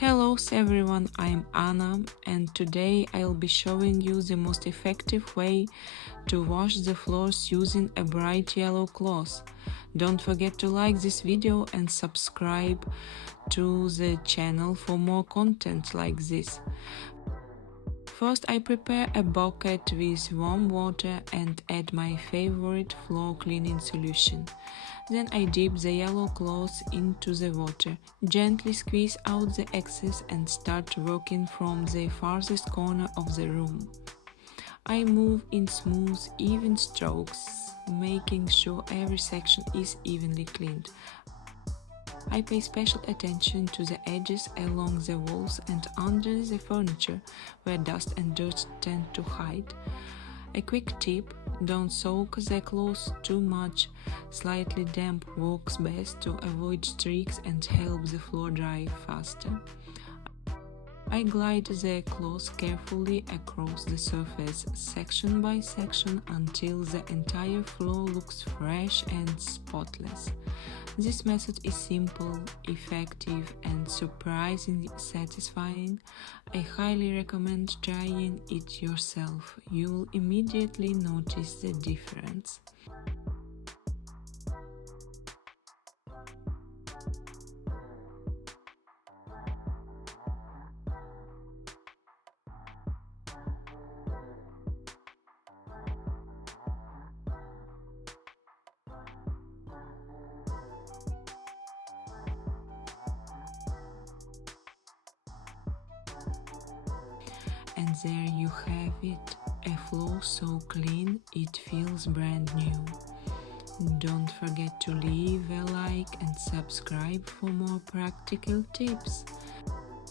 Hello everyone, I'm Anna and today I'll be showing you the most effective way to wash the floors using a bright yellow cloth. Don't forget to like this video and subscribe to the channel for more content like this. First, I prepare a bucket with warm water and add my favorite floor cleaning solution. Then I dip the yellow cloth into the water, gently squeeze out the excess and start working from the farthest corner of the room. I move in smooth, even strokes, making sure every section is evenly cleaned. I pay special attention to the edges along the walls and under the furniture where dust and dirt tend to hide. A quick tip: don't soak the clothes too much. Slightly damp works best to avoid streaks and help the floor dry faster. I glide the cloth carefully across the surface, section by section, until the entire floor looks fresh and spotless. This method is simple, effective, and surprisingly satisfying. I highly recommend trying it yourself. You'll immediately notice the difference. And there you have it, a floor so clean it feels brand new. Don't forget to leave a like and subscribe for more practical tips.